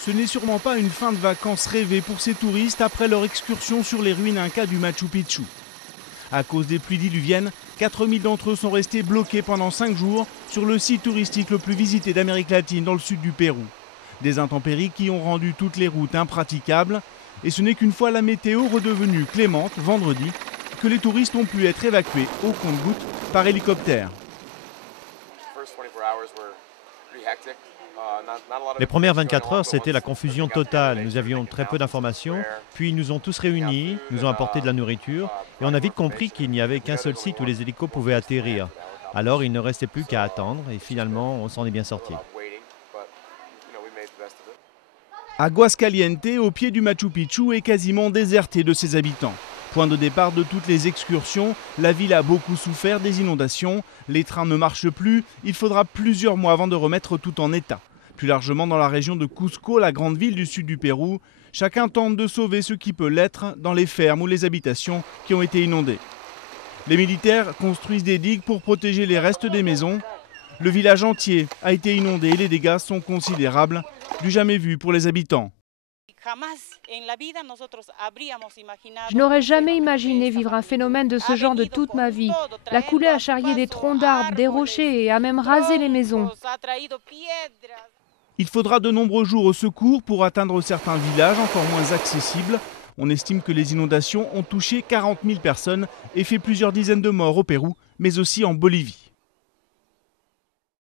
Ce n'est sûrement pas une fin de vacances rêvée pour ces touristes après leur excursion sur les ruines incas du Machu Picchu. À cause des pluies diluviennes, 4000 d'entre eux sont restés bloqués pendant 5 jours sur le site touristique le plus visité d'Amérique latine dans le sud du Pérou. Des intempéries qui ont rendu toutes les routes impraticables. Et ce n'est qu'une fois la météo redevenue clémente, vendredi, que les touristes ont pu être évacués au compte-gouttes par hélicoptère. Les premières 24 heures, c'était la confusion totale. Nous avions très peu d'informations, puis ils nous ont tous réunis, nous ont apporté de la nourriture, et on a vite compris qu'il n'y avait qu'un seul site où les hélicos pouvaient atterrir. Alors il ne restait plus qu'à attendre, et finalement, on s'en est bien sorti. Aguascalientes, au pied du Machu Picchu, est quasiment désertée de ses habitants. Point de départ de toutes les excursions, la ville a beaucoup souffert des inondations, les trains ne marchent plus, il faudra plusieurs mois avant de remettre tout en état. Plus largement dans la région de Cusco, la grande ville du sud du Pérou, chacun tente de sauver ce qui peut l'être dans les fermes ou les habitations qui ont été inondées. Les militaires construisent des digues pour protéger les restes des maisons. Le village entier a été inondé et les dégâts sont considérables, du jamais vu pour les habitants. Je n'aurais jamais imaginé vivre un phénomène de ce genre de toute ma vie. La coulée a charrié des troncs d'arbres, des rochers et a même rasé les maisons. Il faudra de nombreux jours au secours pour atteindre certains villages encore moins accessibles. On estime que les inondations ont touché 40 000 personnes et fait plusieurs dizaines de morts au Pérou, mais aussi en Bolivie.